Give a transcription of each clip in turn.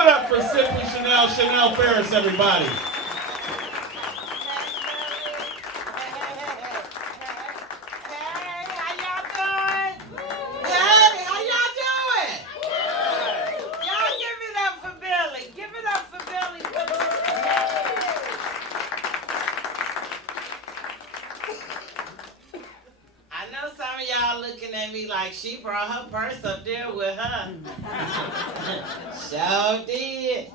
it up for Simply Shanelle, Shanelle Ferris, everybody. Looking at me like she brought her purse up there with her. Sure did.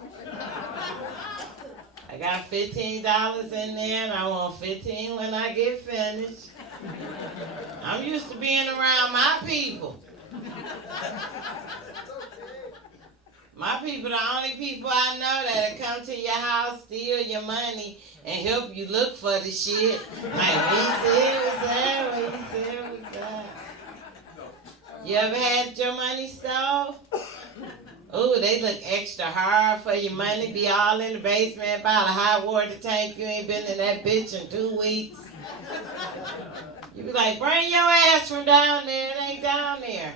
I got $15 in there and I want 15 when I get finished. I'm used to being around my people. My people, the only people I know that'll come to your house, steal your money, and help you look for the shit. Like, what you said was that? What you said was that? You ever had your money stole? Ooh, they look extra hard for your money. Be all in the basement by a hot water tank. You ain't been in that bitch in 2 weeks. You be like, bring your ass from down there. It ain't down there.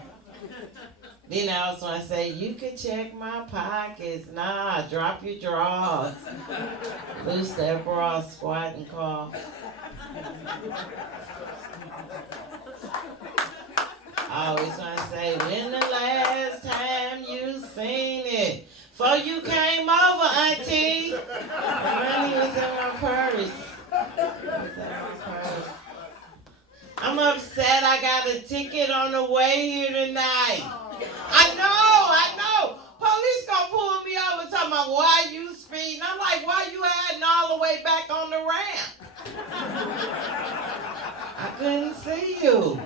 Then I also want to say, you can check my pockets. Nah, drop your drawers. Loose that bra, squat and cough. I always want to say, when the last time you seen it? Before you came over, auntie. The money was in my purse. I'm upset I got a ticket on the way here tonight. I know. Police gonna pull me over talking about why you speeding. I'm like, why you heading all the way back on the ramp? I couldn't see you.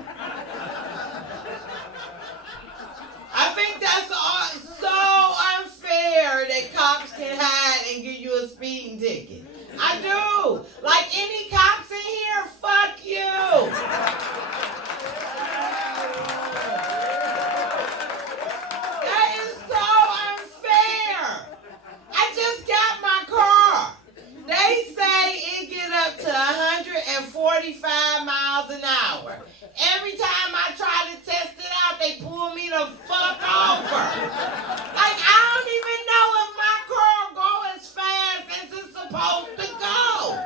I think that's so unfair that cops can hide and give you a speeding ticket. I do. Like any cops in here, fuck you. That is so unfair. I just got my car. They say it get up to 145 miles an hour. Every time I try to test it out, they pull me the fuck over. Like, I don't even know if my car go as fast as it's supposed to go.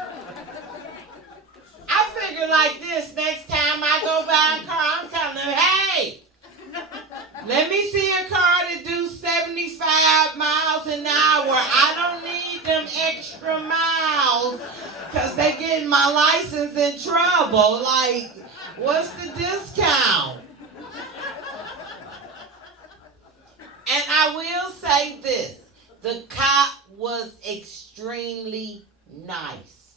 I figure like this, next time I go buy a car, I'm telling them, hey, let me see a car that do 75 miles an hour. I don't need them extra miles because they getting my license in trouble. Like, what's the discount? And I will say this. The cop was extremely nice.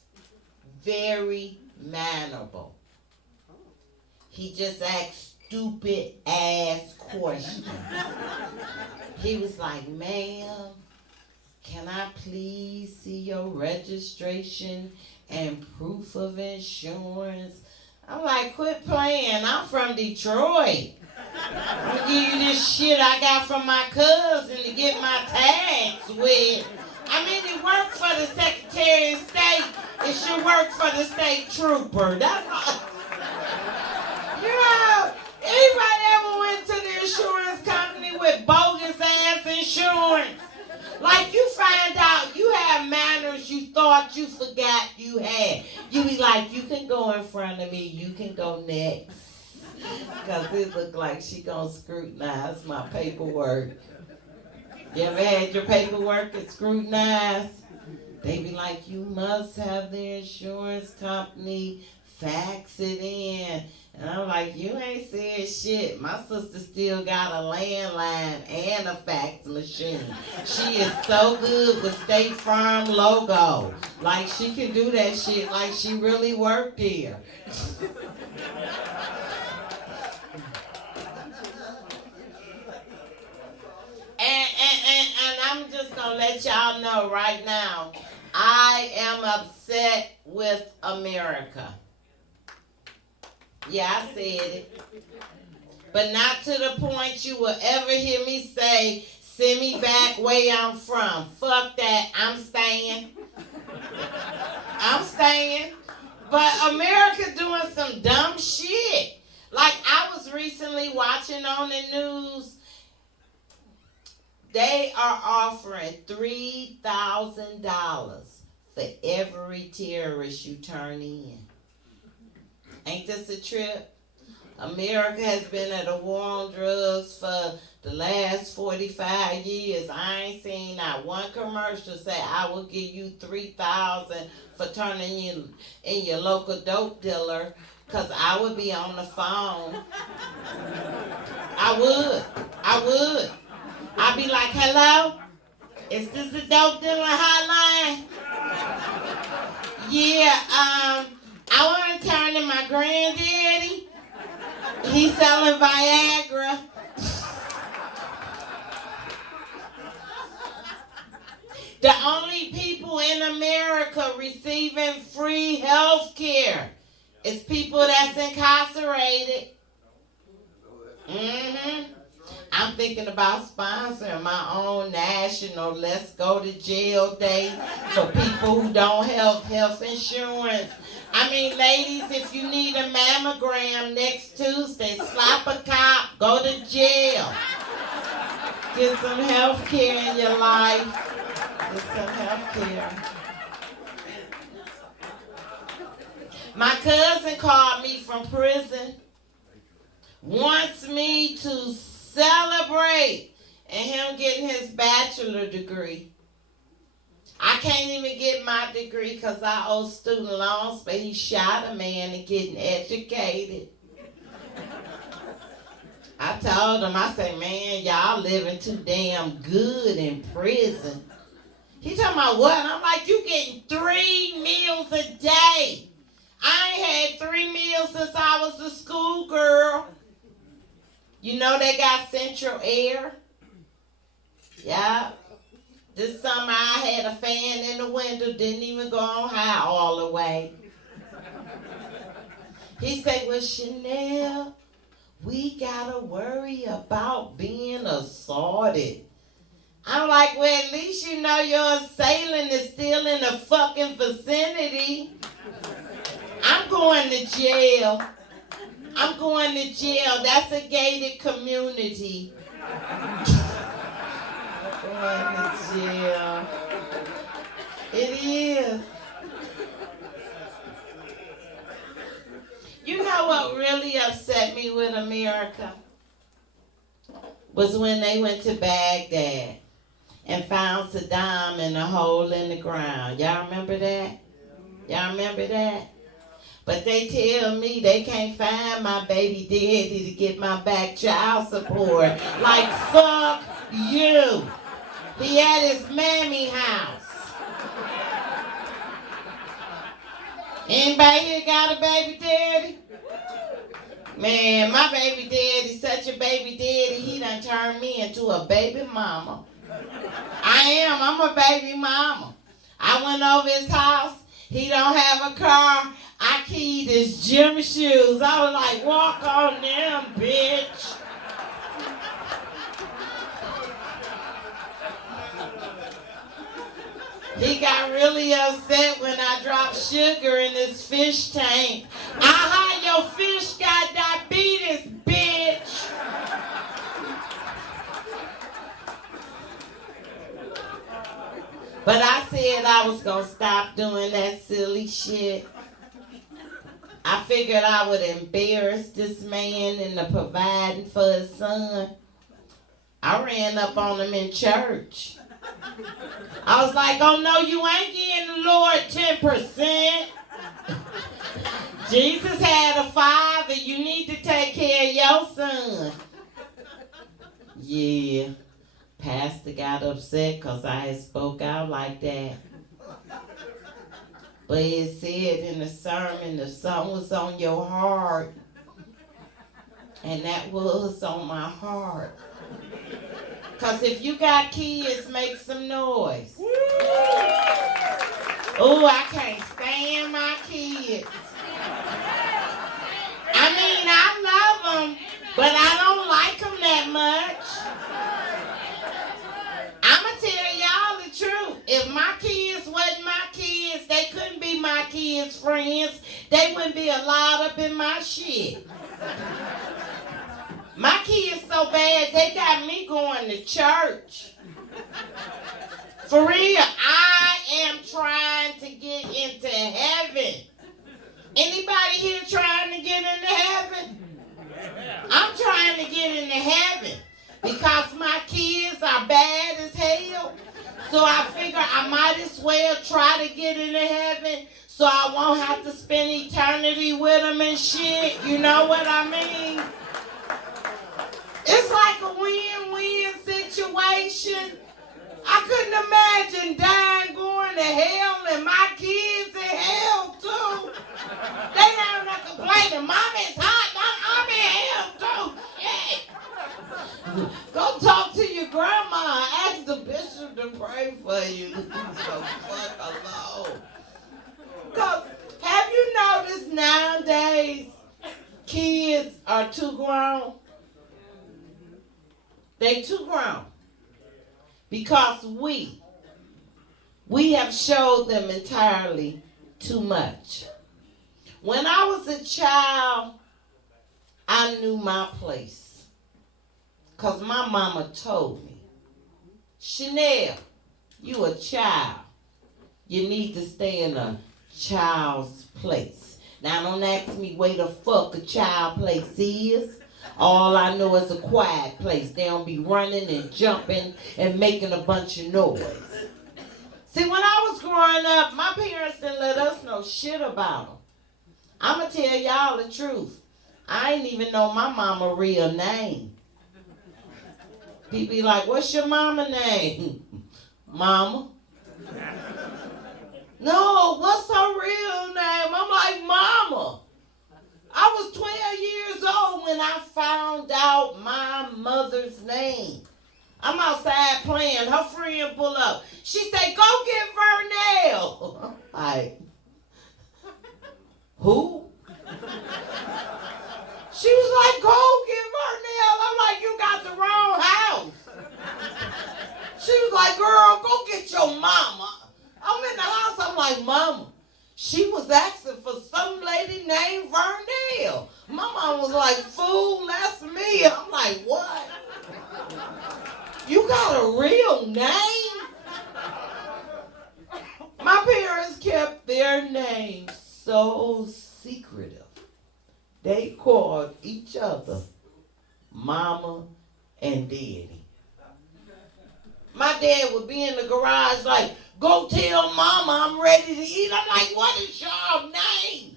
Very mannerable. He just asked stupid ass questions. He was like, ma'am, can I please see your registration and proof of insurance? I'm like, quit playing. I'm from Detroit. I'm gonna give you this shit I got from my cousin to get my tags with. I mean, it worked for the Secretary of State. It should work for the state trooper. That's all. You know, anybody ever went to the insurance company with bogus ass insurance? Like, you find out you have manners you thought you forgot you had. You be like, you can go in front of me, you can go next. Because it look like she gonna scrutinize my paperwork. You ever had your paperwork scrutinized? They be like, you must have the insurance company fax it in. And I'm like, you ain't said shit. My sister still got a landline and a fax machine. She is so good with State Farm logo. Like, she can do that shit like she really worked here. And I'm just going to let y'all know right now, I am upset with America. Yeah, I said it. But not to the point you will ever hear me say, send me back where I'm from. Fuck that. I'm staying. I'm staying. But America doing some dumb shit. Like, I was recently watching on the news, They are offering $3,000 for every terrorist you turn in. Ain't this a trip? America has been at a war on drugs for the last 45 years. I ain't seen not one commercial say I will give you $3,000 for turning you in your local dope dealer, because I would be on the phone. I would. I'd be like, hello? Is this the dope dealer hotline? Yeah, I want to turn in my granddaddy. He's selling Viagra. The only people in America receiving free health care is people that's incarcerated. I'm thinking about sponsoring my own national Let's Go to Jail Day for people who don't have health insurance. I mean, ladies, if you need a mammogram next Tuesday, slap a cop, go to jail. Get some health care in your life. Get some health care. My cousin called me from prison, wants me to celebrate and him getting his bachelor degree. I can't even get my degree because I owe student loans, but he shot a man and getting educated. I told him, I said, man, y'all living too damn good in prison. He talking about what? And I'm like, you getting 3 meals a day. I ain't had 3 meals since I was a schoolgirl. You know they got central air? Yeah. This summer I had a fan in the window, didn't even go on high all the way. He said, well, Shanelle, we gotta worry about being assaulted. I'm like, well, at least you know your assailant is still in the fucking vicinity. I'm going to jail. I'm going to jail. That's a gated community. Going to jail. It is. You know what really upset me with America? Was when they went to Baghdad and found Saddam in a hole in the ground. Y'all remember that? Y'all remember that? But they tell me they can't find my baby daddy to get my back child support. Like, fuck you. He at his mammy house. Anybody here got a baby daddy? Man, my baby daddy's such a baby daddy, he done turned me into a baby mama. I'm a baby mama. I went over his house, he don't have a car, I keyed his gym shoes. I was like, walk on them, bitch. He got really upset when I dropped sugar in his fish tank. Aha, your fish got diabetes, bitch. But I said I was going to stop doing that silly shit. I figured I would embarrass this man into providing for his son. I ran up on him in church. I was like, oh no, you ain't getting the Lord 10%. Jesus had a father. You need to take care of your son. Yeah. Pastor got upset because I had spoke out like that. But it said in the sermon, the song was on your heart. And that was on my heart. Because if you got kids, make some noise. Oh, I can't stand my kids. I mean, I love them, but I don't like them that much. I'm going to tell y'all the truth. If my kids wasn't my kids, they couldn't be my kids' friends. They wouldn't be allowed up in my shit. My kids so bad, they got me going to church. For real, I am trying to get into heaven. Anybody here trying to get into heaven? I'm trying to get into heaven because my kids are bad as hell. So I figure I might as well try to get into heaven so I won't have to spend eternity with them and shit. You know what I mean? It's like a win-win situation. I couldn't imagine dying, going to hell, and my kids in hell too. They down there complaining, Mom, it's hot, I'm in hell too. Shit. Go talk to your grandma. Ask the bishop to pray for you. So fuck alone. Cause have you noticed nowadays kids are too grown? They too grown. Because we have showed them entirely too much. When I was a child, I knew my place. Because my mama told me, Shanelle, you a child. You need to stay in a child's place. Now don't ask me where the fuck a child place is. All I know is a quiet place. They don't be running and jumping and making a bunch of noise. See, when I was growing up, my parents didn't let us know shit about them. I'm going to tell y'all the truth. I didn't even know my mama's real name. People be like, what's your mama name? Mama. No, what's her real name? I'm like, Mama. I was 12 years old when I found out my mother's name. I'm outside playing. Her friend pull up. She say, go get Vernell. I'm like, who? She was like, go get Vernell. I'm like, you got the wrong house. She was like, girl, go get your mama. I'm in the house. I'm like, Mama. She was asking for some lady named Vernell. My mom was like, fool, that's me. I'm like, what? You got a real name? My parents kept their names so secretive. They called each other Mama and Daddy. My dad would be in the garage like, go tell Mama I'm ready to eat. I'm like, what is your name?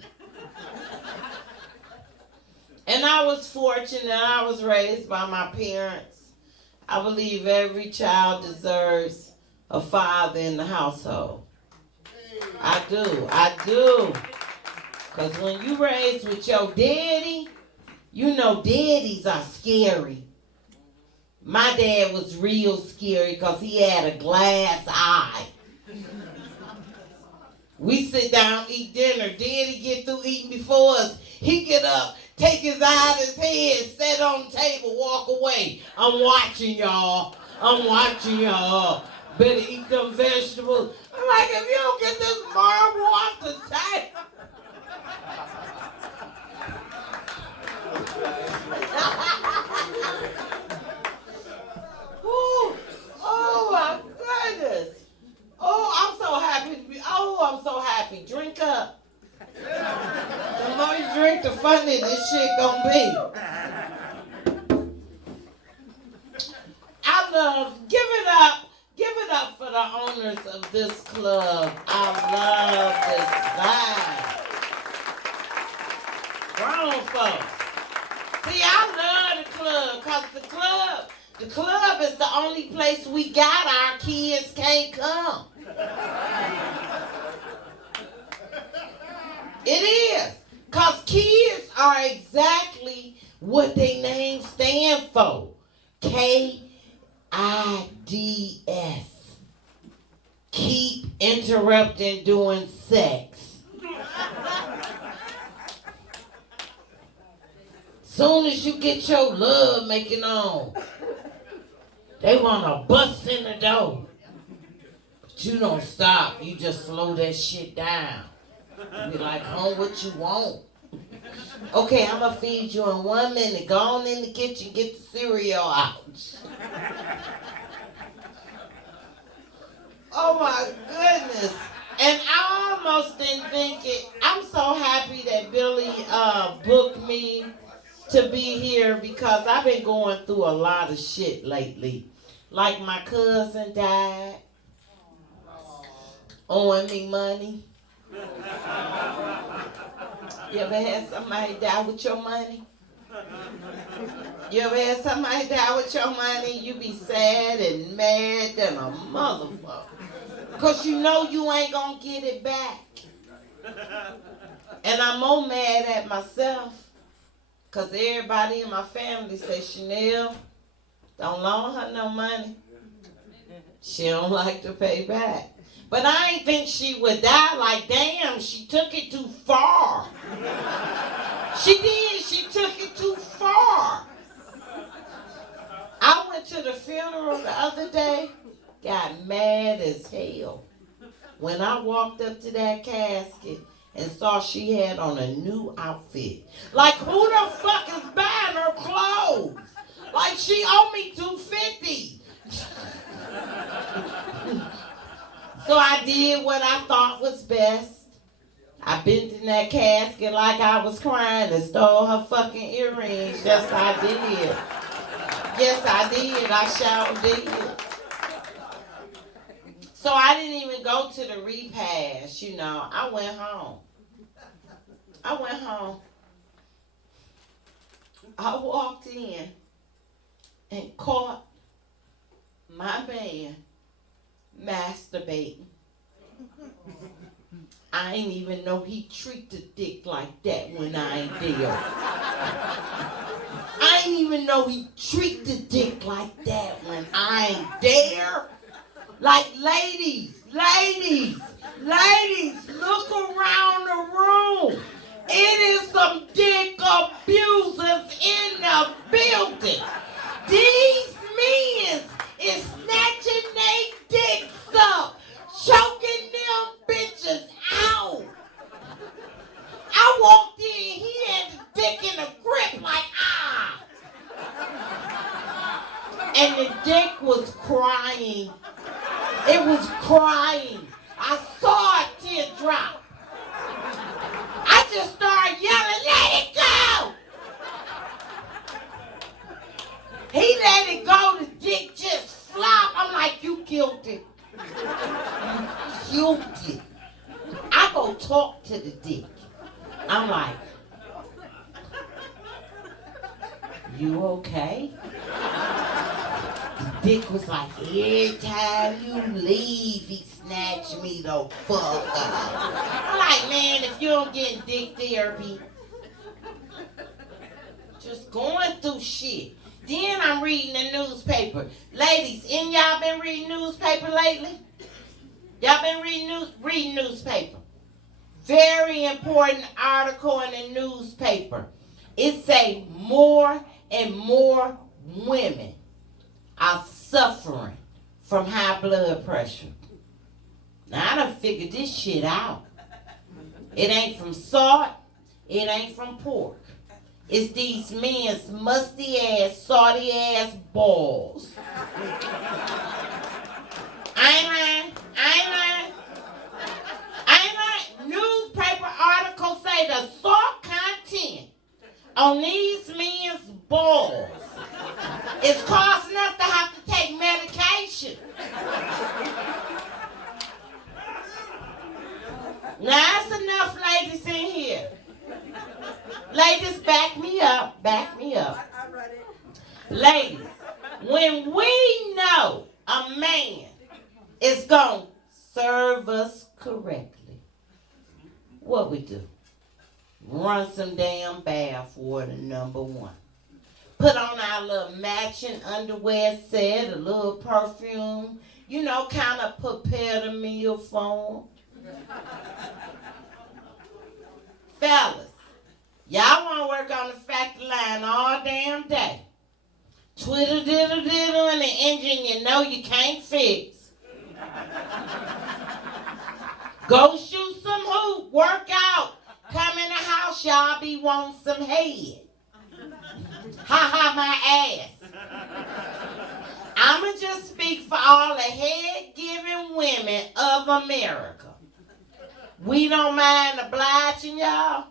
And I was fortunate. I was raised by my parents. I believe every child deserves a father in the household. I do. Because when you raised with your daddy, you know daddies are scary. My dad was real scary because he had a glass eye. We sit down, eat dinner. Daddy get through eating before us. He get up, take his eye out of his head, sit on the table, walk away. I'm watching y'all. Better eat them vegetables. I'm like, if you don't get this marble off the table. Ooh, oh my goodness. I'm so happy. Drink up. The more you drink, the funnier this shit gonna be. Give it up for the owners of this club. I love this vibe. Grown folks. See, I love the club because the club is the only place we got our kids can't come. It is. Because kids are exactly what their names stand for. Kids. Keep interrupting doing sex. Soon as you get your love making on, they want to bust in the door. But you don't stop. You just slow that shit down. You be like, home, what you want? Okay, I'm going to feed you in 1 minute. Go on in the kitchen, get the cereal out. Oh my goodness. And I almost didn't think it. I'm so happy that Billy booked me to be here because I've been going through a lot of shit lately. Like my cousin died, owing me money. You ever had somebody die with your money? You ever had somebody die with your money? You be sad and mad than a motherfucker. Because you know you ain't going to get it back. And I'm more mad at myself. Because everybody in my family says, Shanelle, don't loan her no money. She don't like to pay back. But I ain't think she would die. Like, damn, she took it too far. She did. She took it too far. I went to the funeral the other day, got mad as hell. When I walked up to that casket and saw she had on a new outfit. Like, who the fuck is buying her clothes? Like, she owed me $250. So I did what I thought was best. I bent in that casket like I was crying and stole her fucking earrings. Yes, I did. Yes, I did. I sure did. So I didn't even go to the repast, you know. I went home. I walked in and caught my man masturbating. I ain't even know he treated dick like that when I ain't there. I ain't even know he treated dick like that when I ain't there. Like, ladies, look around the room. It is some dick abusers in the building. These men is snatching they dicks up, choking them bitches out. I walked in, he had the dick in a grip like, ah. And the dick was crying. It was crying. I saw a tear drop. I just started yelling, let it go. He let it go, the dick just flopped. I'm like, you killed it. You killed it. I go talk to the dick. I'm like, you okay? The dick was like, every time you leave, he snatch me the fuck up. I'm like, man, if you don't get dick therapy, just going through shit. Then I'm reading the newspaper. Ladies, y'all been reading newspaper lately? Y'all been reading newspaper. Very important article in the newspaper. It say more and more women are suffering from high blood pressure. Now, I done figured this shit out. It ain't from salt. It ain't from pork. It's these men's musty ass, salty ass balls. I ain't lying. Newspaper articles say the salt content on these men's balls is causing us to have to take medication. Now, that's enough ladies in here. Ladies, back me up. Ladies, when we know a man is going to serve us correctly, what we do? Run some damn bath water, number one. Put on our little matching underwear set, a little perfume, you know, kind of prepare the meal for them. Fellas, y'all want to work on the factory line all damn day. Twiddle diddle diddle in the engine you know you can't fix. Go shoot some hoop, work out. Come in the house, y'all be wanting some head. Ha my ass. I'ma just speak for all the head-giving women women of America. We don't mind obliging y'all.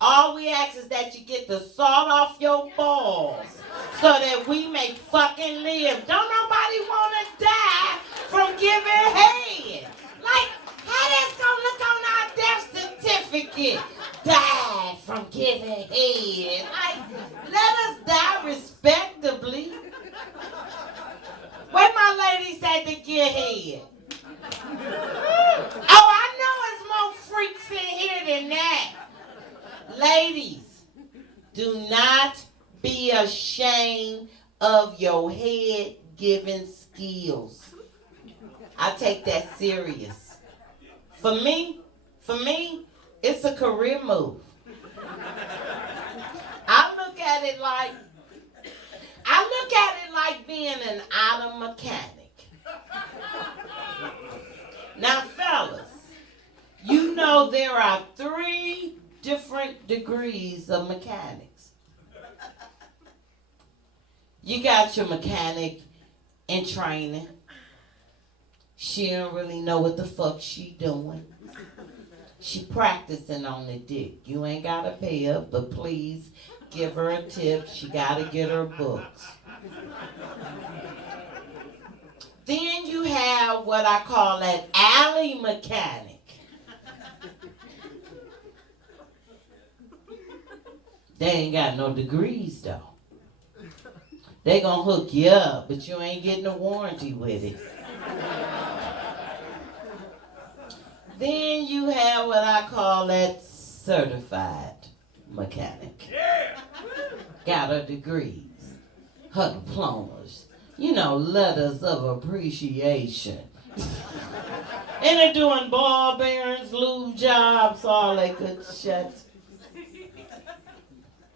All we ask is that you get the salt off your balls so that we may fucking live. Don't nobody want to die from giving head. Like, how that's gonna look on our death certificate? Died from giving head. Like, let us die respectably. What my lady said to give head? Oh, I know it's more freaks in here than that. Ladies, do not be ashamed of your head giving skills. I take that serious. For me, it's a career move. I look at it like being an auto mechanic. Now, fellas, you know there are 3 different degrees of mechanics. You got your mechanic in training. She don't really know what the fuck she doing. She practicing on the dick. You ain't gotta pay her, but please give her a tip. She gotta get her books. Then you have what I call an alley mechanic. They ain't got no degrees though. They gonna hook you up, but you ain't getting a warranty with it. Then you have what I call that certified mechanic. Got her degrees, her diplomas, letters of appreciation. And they're doing ball bearings, lube jobs, all that good shit.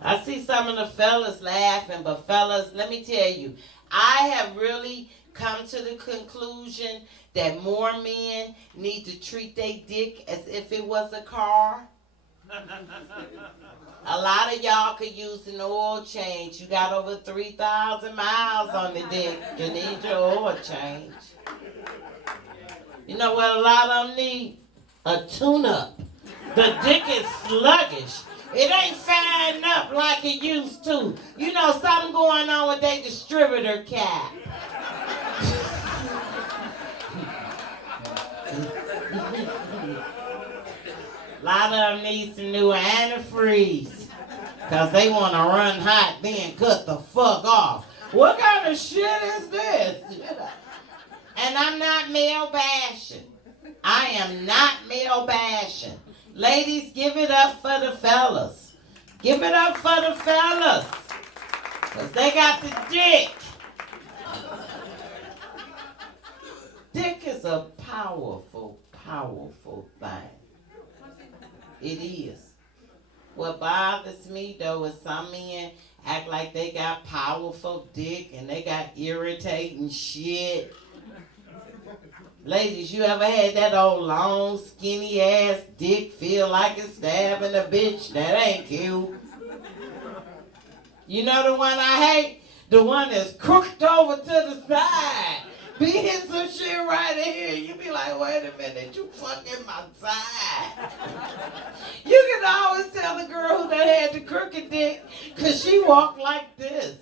I see some of the fellas laughing, but fellas, let me tell you, I have really come to the conclusion that more men need to treat their dick as if it was a car. A lot of y'all could use an oil change. You got over 3,000 miles on the dick. You need your oil change. You know what a lot of them need? A tune-up. The dick is sluggish. It ain't firing up like it used to. You know, something going on with their distributor cap. A lot of them need some new antifreeze. Because they want to run hot, then cut the fuck off. What kind of shit is this? And I'm not male bashing. I am not male bashing. Ladies, give it up for the fellas. Give it up for the fellas. Because they got the dick. Dick is a powerful, powerful thing. It is. What bothers me, though, is some men act like they got powerful dick and they got irritating shit. Ladies, you ever had that old long, skinny ass dick feel like it's stabbing a bitch? That ain't cute. You know the one I hate? The one that's crooked over to the side. Be hitting some shit right here. You be like, wait a minute, you fucking my side. You can always tell the girl who done had the crooked dick because she walked like this.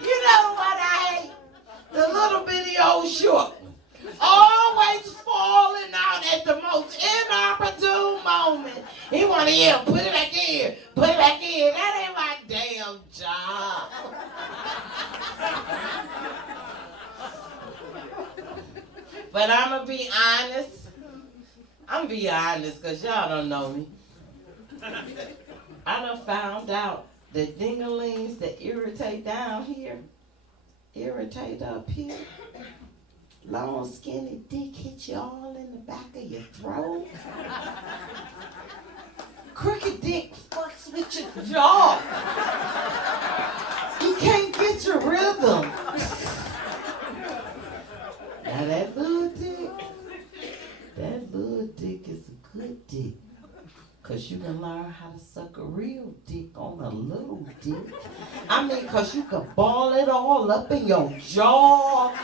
You know what I hate? The little bitty old short one. Always falling out at the most inopportune moment. He want to yell, put it back in, put it back in. That ain't my damn job. But I'm going to be honest. I'm going to be honest because y'all don't know me. I done found out that ding-a-lings that irritate down here, irritate up here. Long, skinny dick hit you all in the back of your throat. Crooked dick fucks with your jaw. You can't get your rhythm. Now that little dick is a good dick. Cause you can learn how to suck a real dick on a little dick. I mean, cause you can ball it all up in your jaw,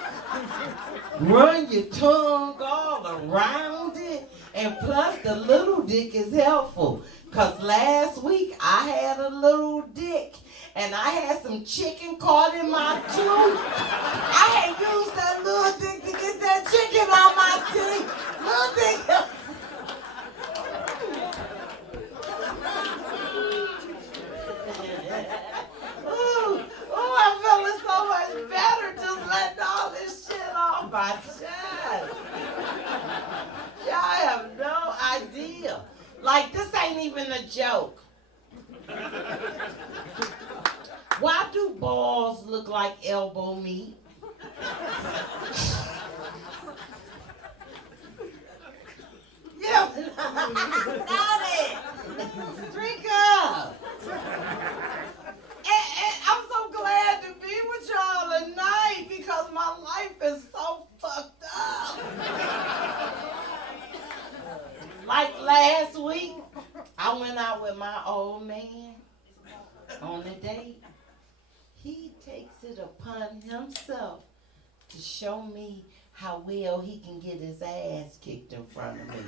run your tongue all around it, and plus the little dick is helpful. Cause last week I had a little dick and I had some chicken caught in my tooth. I had used that little dick to get that chicken on my teeth. Little dick. Ooh, I'm feeling so much better just letting all this shit off my chest. Y'all have no idea. Like, this ain't even a joke. Why do balls look like elbow meat? Yeah, got it. Drink up. And I'm so glad to be with y'all tonight because my life is so fucked up. Like last week, I went out with my old man on a date. He takes it upon himself to show me how well he can get his ass kicked in front of me.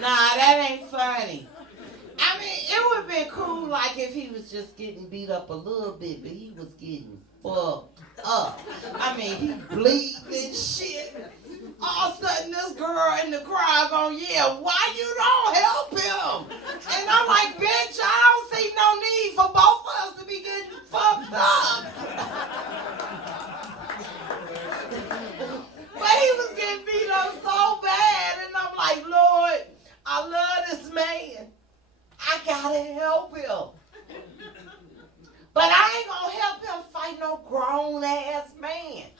Nah, that ain't funny. I mean, it would have been cool like if he was just getting beat up a little bit, but he was getting fucked up. I mean, he bleeding and shit. All of a sudden, this girl in the crowd going, yeah, why you don't help him? And I'm like, bitch, I don't see no need for both of us to be getting fucked up. But he was getting beat up so bad, and I'm like, Lord, I love this man. I gotta help him. But I ain't gonna help him fight no grown-ass man.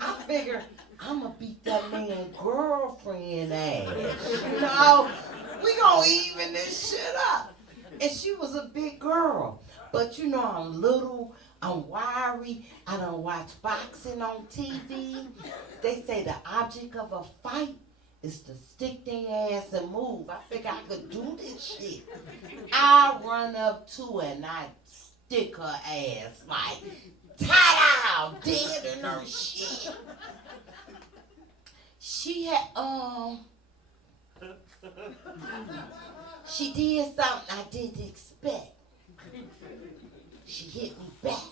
I figure I'm gonna beat that man's girlfriend ass. You know, we gonna even this shit up. And she was a big girl. But you know, I'm little, I'm wiry, I don't watch boxing on TV. They say the object of a fight is to stick their ass and move. I figure I could do this shit. I run up to her and I stick her ass like, ta-da, dead in her shit. She had, she did something I didn't expect. She hit me back.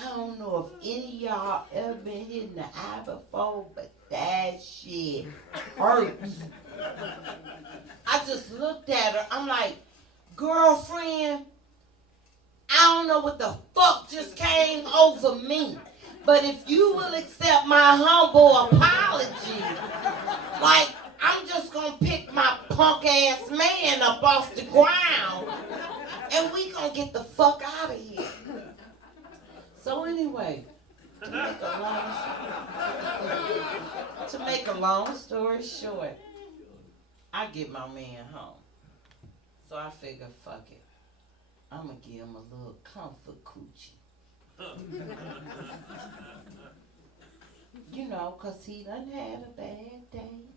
I don't know if any of y'all ever been hit in the eye before, but that shit hurts. I just looked at her. I'm like, girlfriend, I don't know what the fuck just came over me. But if you will accept my humble apology, like, I'm just gonna pick my punk ass man up off the ground and we gonna get the fuck out of here. So anyway, to make a long story short, I get my man home. So I figure, fuck it. I'm gonna give him a little comfort coochie. You know, 'cause he done had a bad day.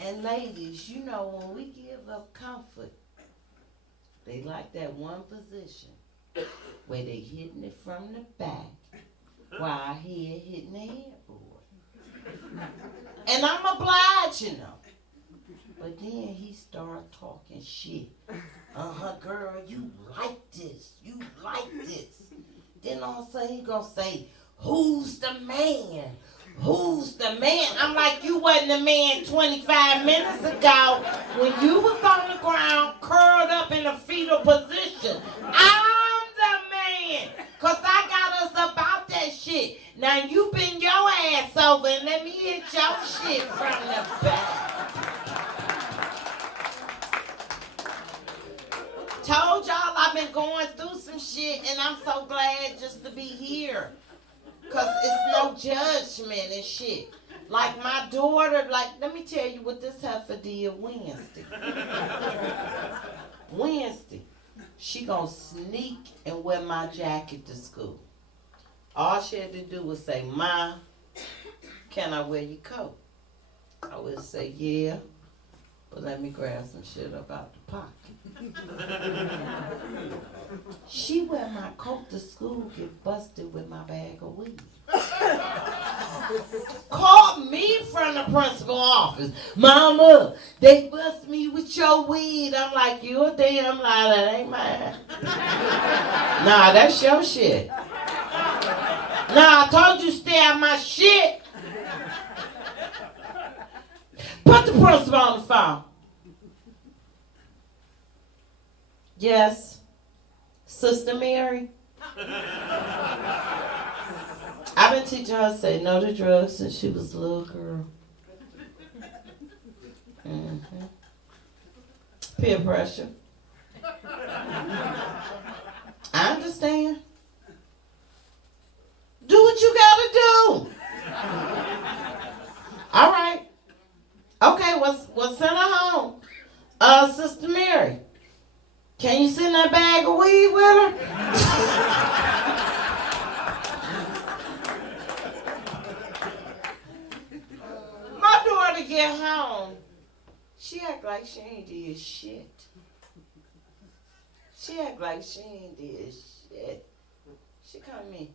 And ladies, you know, when we give up comfort, they like that one position where they hitting it from the back while our head hitting the headboard. And I'm obliging them. But then he start talking shit. Girl, you like this. You like this. Then all of a sudden he gonna say, who's the man? Who's the man? I'm like, you wasn't the man 25 minutes ago when you was on the ground curled up in a fetal position. I'm the man. 'Cause I got us about that shit. Now you bend your ass over and let me hit your shit from the back. Told y'all I've been going through some shit and I'm so glad just to be here. 'Cause it's no judgment and shit. Like my daughter, like, let me tell you what this heifer did Wednesday. Wednesday, she gonna sneak and wear my jacket to school. All she had to do was say, Ma, can I wear your coat? I would say, yeah, but let me grab some shit up out the pocket. She wear my coat to school, get busted with my bag of weed. Called me from the principal office. Mama, they bust me with your weed. I'm like, you a damn lie, that ain't mine. Nah, that's your shit. Nah, I told you stay out my shit. Put the principal on the phone. Yes, Sister Mary. I've been teaching her to say no to drugs since she was a little girl. Mm-hmm. Peer pressure. I understand. Do what you gotta do. All right. Okay, what's send her home? Sister Mary, can you send that bag of weed with her? My daughter get home. She act like she ain't did shit. She act like she ain't did shit. She come to me.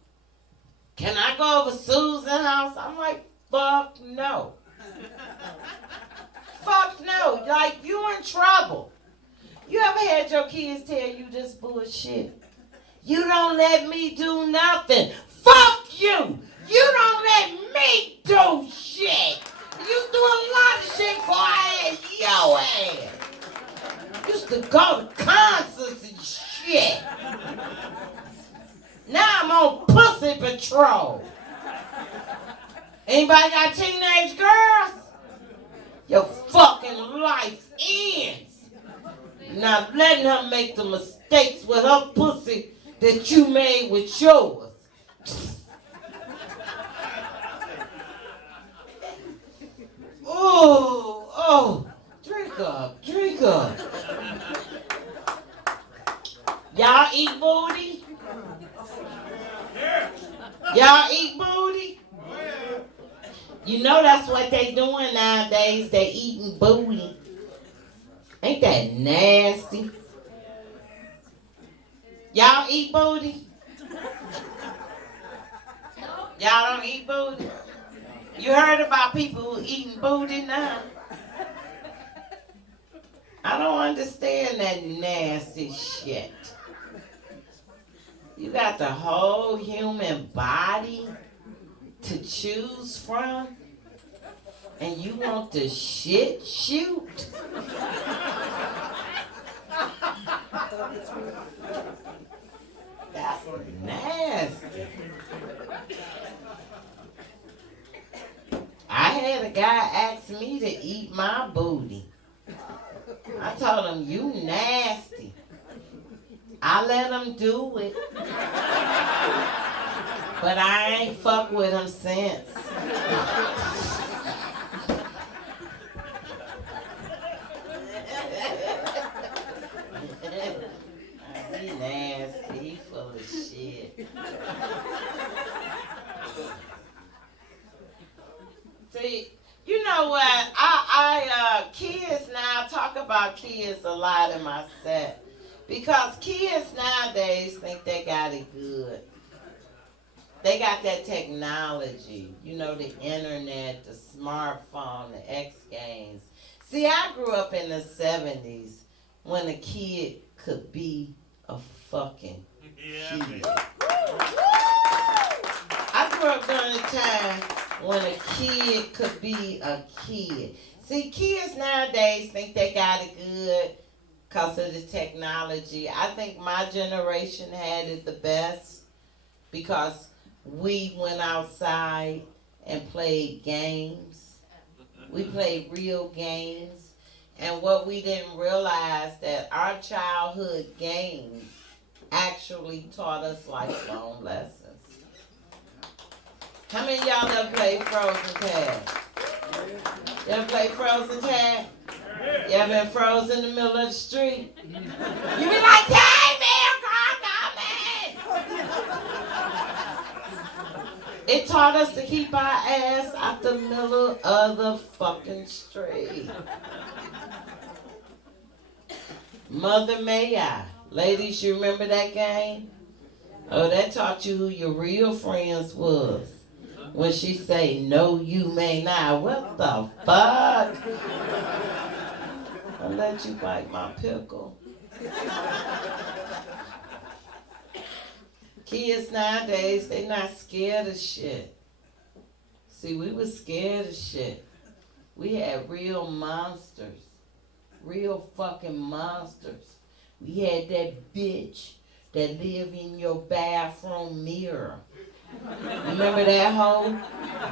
Can I go over Susan's house? I'm like, fuck no. Fuck no. Like, you in trouble. You ever had your kids tell you this bullshit? You don't let me do nothing. Fuck you. You don't let me do shit. You do a lot of shit before I had your ass. Used to go to concerts and shit. Now I'm on pussy patrol. Anybody got teenage girls? Your fucking life ends. Not letting her make the mistakes with her pussy that you made with yours. Oh, drink up. Y'all eat booty? Y'all eat booty? You know that's what they doing nowadays. They eating booty. Ain't that nasty? Y'all eat booty? Y'all don't eat booty? You heard about people who eating booty now? I don't understand that nasty shit. You got the whole human body to choose from, and you want to shit shoot? That's nasty. I had a guy ask me to eat my booty. I told him, you nasty. I let him do it. But I ain't fuck with him since. He nasty. He full of shit. See, you know what? Kids now, I talk about kids a lot in my set. Because kids nowadays think they got it good. They got that technology, you know, the internet, the smartphone, the X Games. See, I grew up in the 70s when a kid could be a fucking kid. I grew up during the time when a kid could be a kid. See, kids nowadays think they got it good because of the technology. I think my generation had it the best because we went outside and played games. We played real games. And what we didn't realize that our childhood games actually taught us lifelong lessons. How many of y'all ever played frozen tag? You ever played frozen tag? You ever been frozen in the middle of the street? You be like, hey man, calm down, man. It taught us to keep our ass out the middle of the fucking street. Mother May I. Ladies, you remember that game? Oh, that taught you who your real friends was. When she say, no, you may not. What the fuck? I'll let you bite my pickle. Kids nowadays, they not scared of shit. See, we was scared of shit. We had real monsters. Real fucking monsters. We had that bitch that lived in your bathroom mirror. Remember that hoe?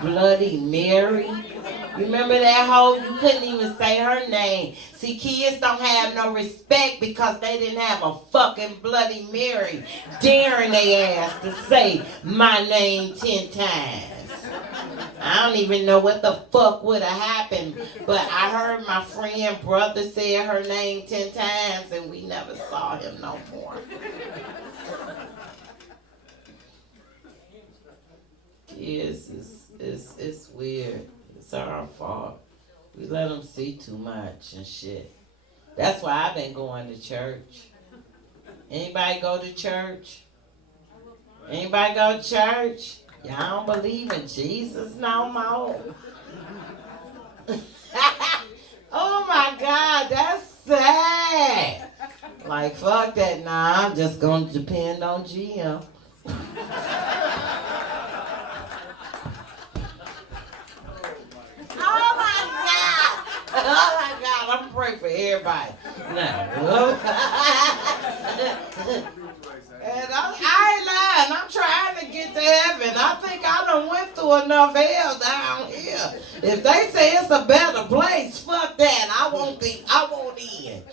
Bloody Mary. Remember that hoe? You couldn't even say her name. See, kids don't have no respect because they didn't have a fucking Bloody Mary daring their ass to say my name 10 times. I don't even know what the fuck would have happened, but I heard my friend brother say her name 10 times and we never saw him no more. Kids, it's weird. It's our fault. We let them see too much and shit. That's why I've been going to church. Anybody go to church? Anybody go to church? Y'all don't believe in Jesus no more? Oh my God, that's sad. Like, fuck that. Nah, I'm just going to depend on GM. Oh my God, I'm praying for everybody. No. And I ain't lying, I'm trying to get to heaven. I think I done went through enough hell down here. If they say it's a better place, fuck that. I won't in.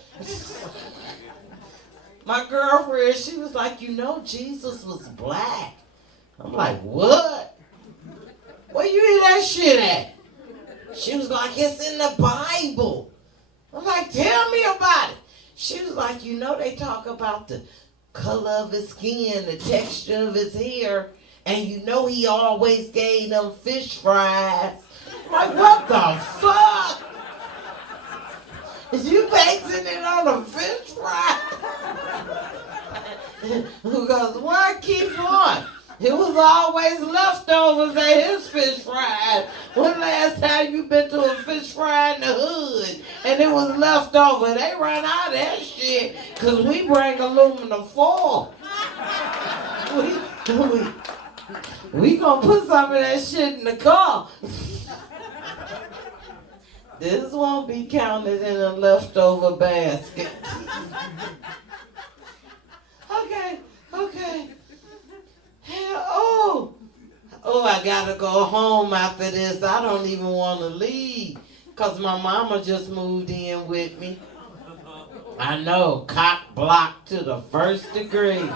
My girlfriend, she was like, you know Jesus was black. I'm like, what? Where you hear that shit at? She was like, it's in the Bible. I'm like, tell me about it. She was like, you know they talk about the color of his skin, the texture of his hair, and you know he always gave them fish fries. I'm like, what the fuck? Is you basing it on a fish fry? Who goes, what? Keep going. It was always leftovers at his fish fry. When last time you been to a fish fry in the hood and it was leftover? They run out of that shit because we bring aluminum foil. We gonna put some of that shit in the car. This won't be counted in a leftover basket. Okay. Oh, I gotta go home after this. I don't even want to leave because my mama just moved in with me. I know, cock blocked to the first degree.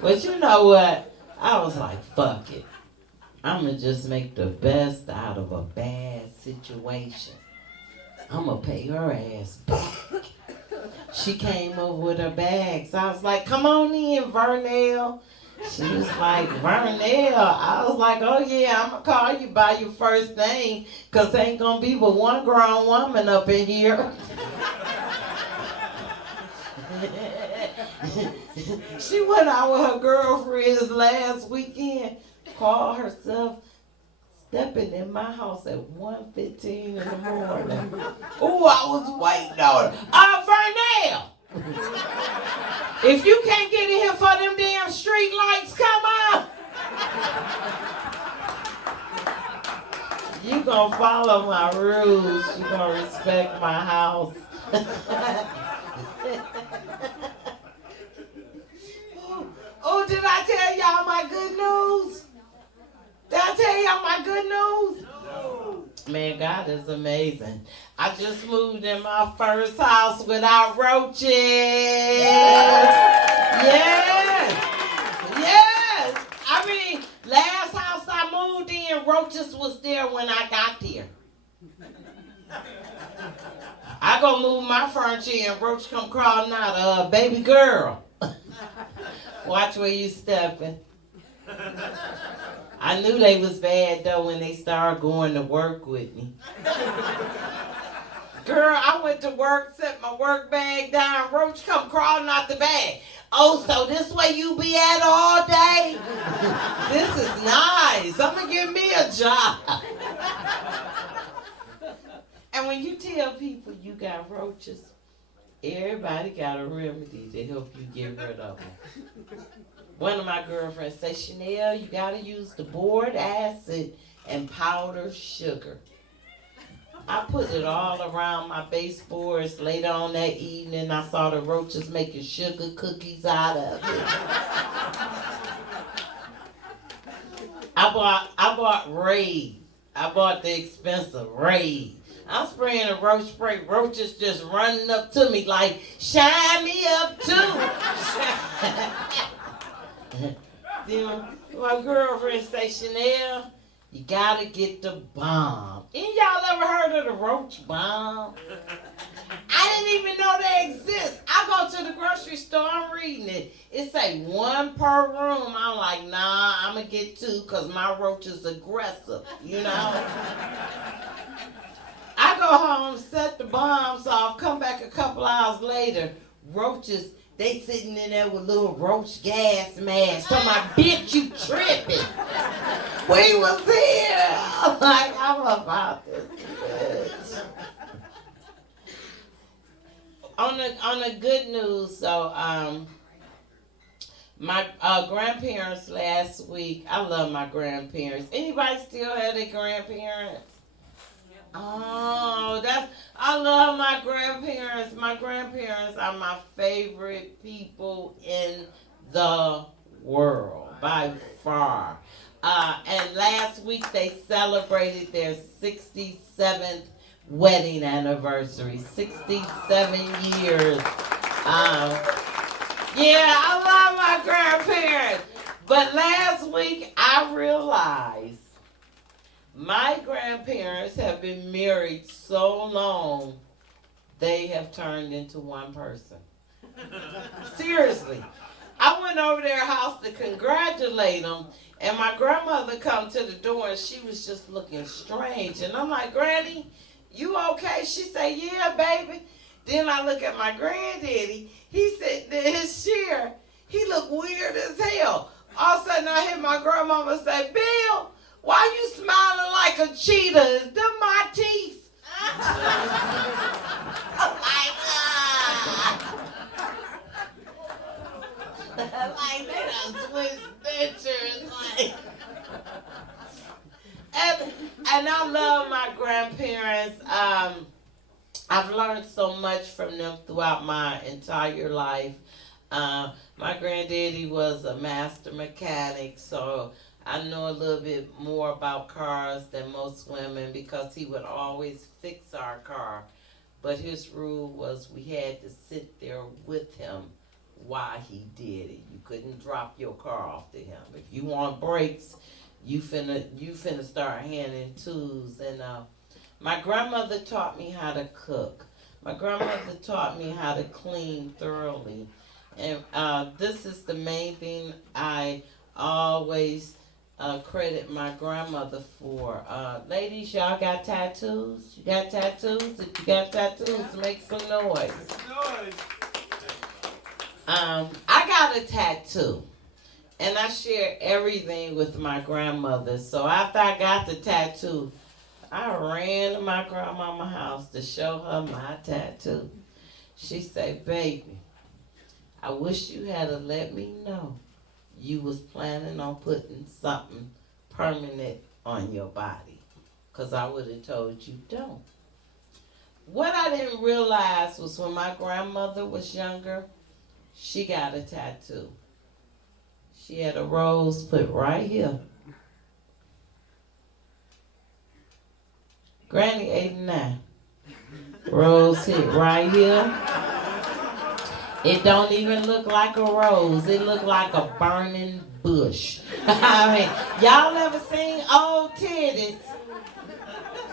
But you know what? I was like, fuck it. I'm going to just make the best out of a bad situation. I'm going to pay her ass back. She came over with her bags. I was like, come on in, Vernell. She was like, Vernell. I was like, oh yeah, I'm going to call you by your first name because ain't going to be but one grown woman up in here. She went out with her girlfriends last weekend, called herself stepping in my house at 1:15 in the morning. Oh, I was waiting on her. Vernell! If you can't get in here for them damn street lights, come on! You gonna follow my rules. You gonna respect my house. Oh, did I tell y'all my good news? Did I tell y'all my good news? No. Man, God is amazing. I just moved in my first house without roaches. Yes. I mean, last house I moved in, roaches was there when I got there. I go move my furniture and roach come crawling out. Baby girl. Watch where you stepping. I knew they was bad though when they started going to work with me. Girl, I went to work, set my work bag down, roach come crawling out the bag. Oh, so this way you be at all day? This is nice. I'm gonna give me a job. And when you tell people you got roaches, everybody got a remedy to help you get rid of them. One of my girlfriends said, Shanelle, you gotta use the boric acid and powdered sugar. I put it all around my baseboards. Later on that evening, I saw the roaches making sugar cookies out of it. I bought Raid. I bought the expensive Raid. I'm spraying a roach spray. Roaches just running up to me like, shine me up too. Then my girlfriend say, Shanelle, you gotta get the bomb. Ain't y'all ever heard of the roach bomb? I didn't even know they exist. I go to the grocery store, I'm reading it. It say 1 per room. I'm like, nah, I'm gonna get 2 because my roach is aggressive, you know? I go home, set the bombs off, come back a couple hours later, roaches, they sitting in there with little roach gas masks. Talking about, bitch, you tripping. We was here. I'm like, I'm about this bitch. On the good news, so my grandparents last week, I love my grandparents. Anybody still have their grandparents? Oh, I love my grandparents. My grandparents are my favorite people in the world, by far. And last week they celebrated their 67th wedding anniversary. 67 years. Yeah, I love my grandparents. But last week I realized my grandparents have been married so long, they have turned into one person. Seriously. I went over their house to congratulate them, and my grandmother come to the door, and she was just looking strange. And I'm like, Granny, you okay? She said, yeah, baby. Then I look at my granddaddy. He sitting in his chair. He looked weird as hell. All of a sudden, I hear my grandmama say, Bill, why you smiling like a cheetah? Is them my teeth? I'm like, like they done switched pictures. Like. And I love my grandparents. I've learned so much from them throughout my entire life. My granddaddy was a master mechanic, so I know a little bit more about cars than most women because he would always fix our car. But his rule was we had to sit there with him while he did it. You couldn't drop your car off to him. If you want brakes, you finna start handing tools. And my grandmother taught me how to cook. My grandmother taught me how to clean thoroughly. And this is the main thing I always credit my grandmother for. Ladies, y'all got tattoos? You got tattoos? If you got tattoos, make some noise. I got a tattoo. And I share everything with my grandmother. So after I got the tattoo, I ran to my grandmama's house to show her my tattoo. She said, baby, I wish you had let me know you was planning on putting something permanent on your body, because I would have told you don't. What I didn't realize was when my grandmother was younger, she got a tattoo. She had a rose put right here. Granny 89. Rose hit right here. It don't even look like a rose. It look like a burning bush. I mean, y'all ever seen old titties?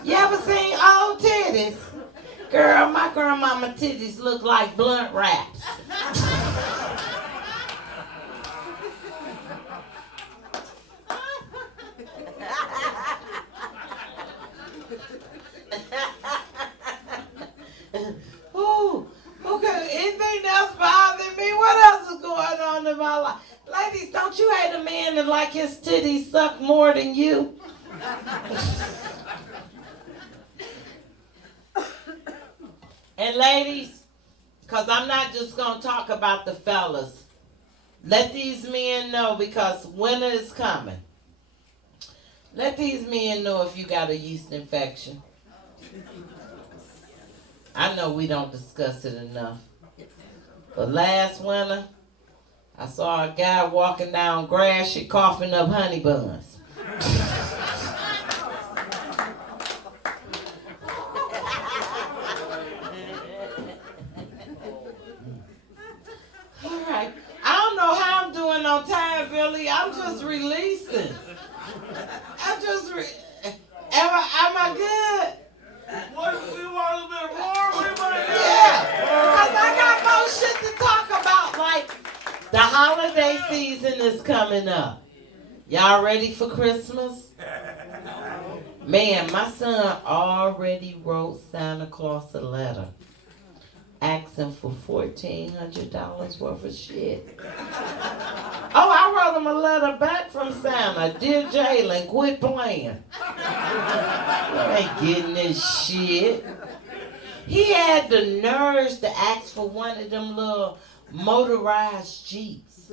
You ever seen old titties? Girl, my grandmama titties look like blunt wraps. he suck more than you? And ladies, because I'm not just going to talk about the fellas. Let these men know, because winter is coming. Let these men know if you got a yeast infection. I know we don't discuss it enough. But last winter, I saw a guy walking down Gratiot coughing up honey buns. All right. I don't know how I'm doing on time, Billy. I'm just releasing. Am I good? What, we want a little bit more? Yeah. Because I got more shit to talk about. Like, the holiday season is coming up. Y'all ready for Christmas? Man, my son already wrote Santa Claus a letter asking for $1,400 worth of shit. Oh, I wrote him a letter back from Santa. Dear Jalen, quit playing. You ain't getting this shit. He had the nerves to ask for one of them little motorized Jeeps.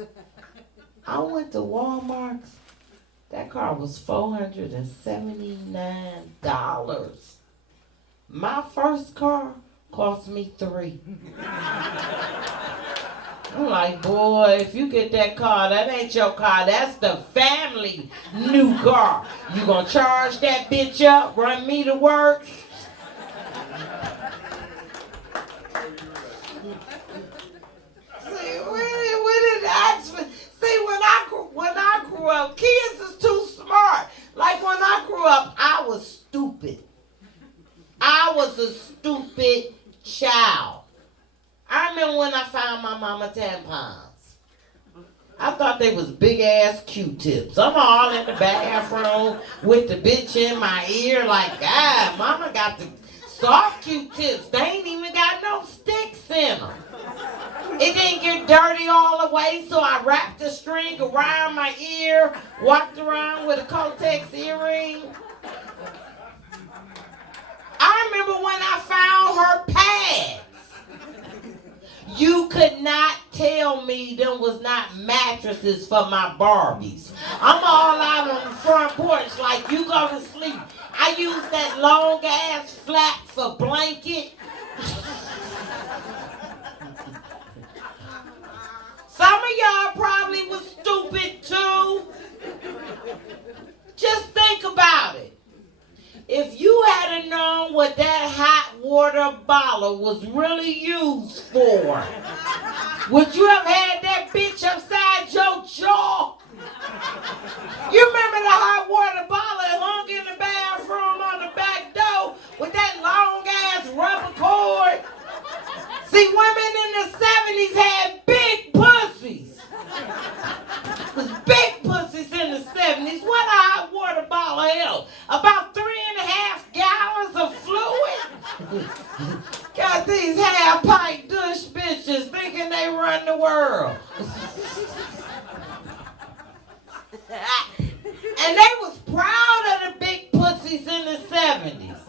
I went to Walmart's. That car was $479. My first car cost me $3. I'm like, boy, if you get that car, that ain't your car. That's the family new car. You gonna charge that bitch up, run me to work? See, we didn't ask for. See, when I grew up, kids is too smart. Like when I grew up, I was stupid. I was a stupid child. I remember when I found my mama tampons. I thought they was big ass Q-tips. I'm all in the bathroom with the bitch in my ear like, God, mama got the soft Q-tips. They ain't even got no sticks in them. It didn't get dirty all the way, so I wrapped the string around my ear, walked around with a Kotex earring. I remember when I found her pads. You could not tell me them was not mattresses for my Barbies. I'm all out on the front porch like you go to sleep. I use that long ass flap for blanket. Some of y'all probably was stupid too. Just think about it. If you had known what that hot water bottle was really used for, would you have had that bitch upside your jaw? You remember the hot water bottle that hung in the bathroom on the back door with that long ass rubber cord? See, women in the 70s had big pussies. It was big pussies in the 70s. What a hot water bottle held? About 3.5 gallons of fluid? Got these half-pint douche bitches thinking they run the world. And they was proud of the big pussies in the 70s.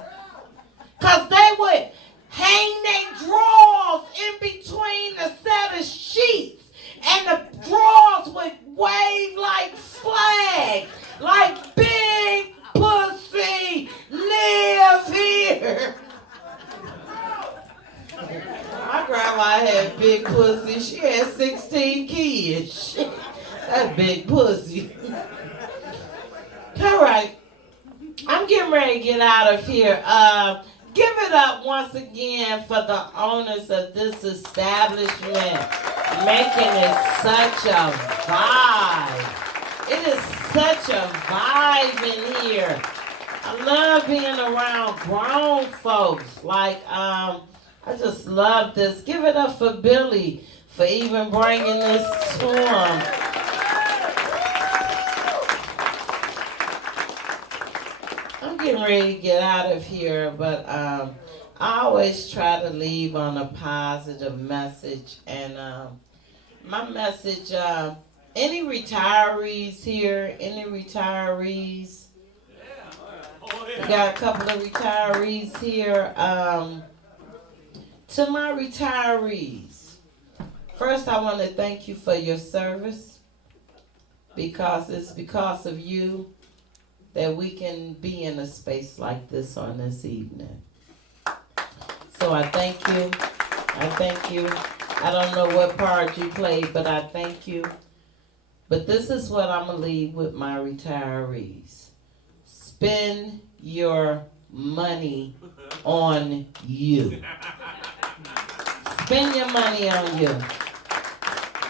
Because they would hang their drawers in between the set of sheets. And the drawers would wave like flags. Like big pussy, live here. My grandma had big pussy. She had 16 kids. Shit, that's big pussy. All right. I'm getting ready to get out of here. Give it up once again for the owners of this establishment, making it such a vibe. It is such a vibe in here. I love being around grown folks. Like, I just love this. Give it up for Billy for even bringing this to him. I'm getting ready to get out of here, but I always try to leave on a positive message. And my message Any retirees here? Any retirees? Oh, We yeah. got a couple of retirees here. To my retirees, first I want to thank you for your service because it's because of you that we can be in a space like this on this evening. So I thank you. I thank you. I don't know what part you played, but I thank you. But this is what I'm going to leave with my retirees. Spend your money on you. Spend your money on you.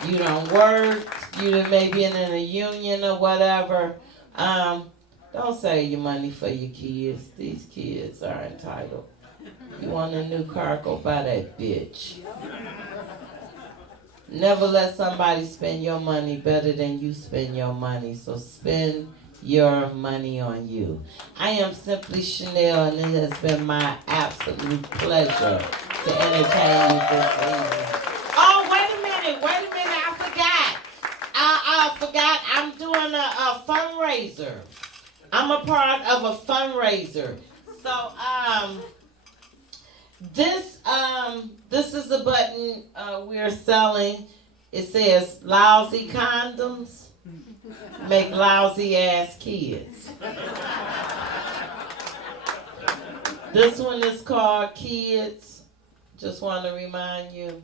You don't work, you done maybe in a union or whatever. Don't save your money for your kids. These kids are entitled. You want a new car, go buy that bitch. Never let somebody spend your money better than you spend your money. So spend your money on you. I am simply Shanelle, and it has been my absolute pleasure to entertain you this evening. Oh, wait a minute, I forgot. I forgot I'm doing a fundraiser. I'm a part of a fundraiser. So, this is a button we're selling. It says lousy condoms make lousy ass kids. This one is called Kids. Just want to remind you,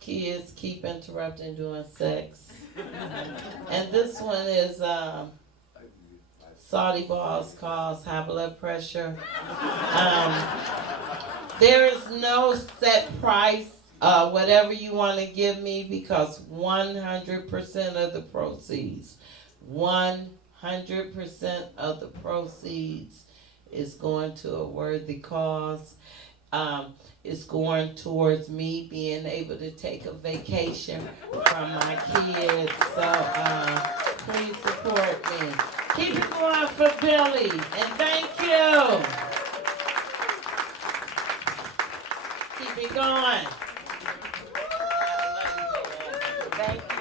kids keep interrupting during sex. And this one is Saudi balls cause high blood pressure. There is no set price, whatever you want to give me, because 100% of the proceeds, 100% of the proceeds is going to a worthy cause. It's going towards me being able to take a vacation from my kids. So please support me. Keep it going for Billy, and thank you. Keep it going. Thank you.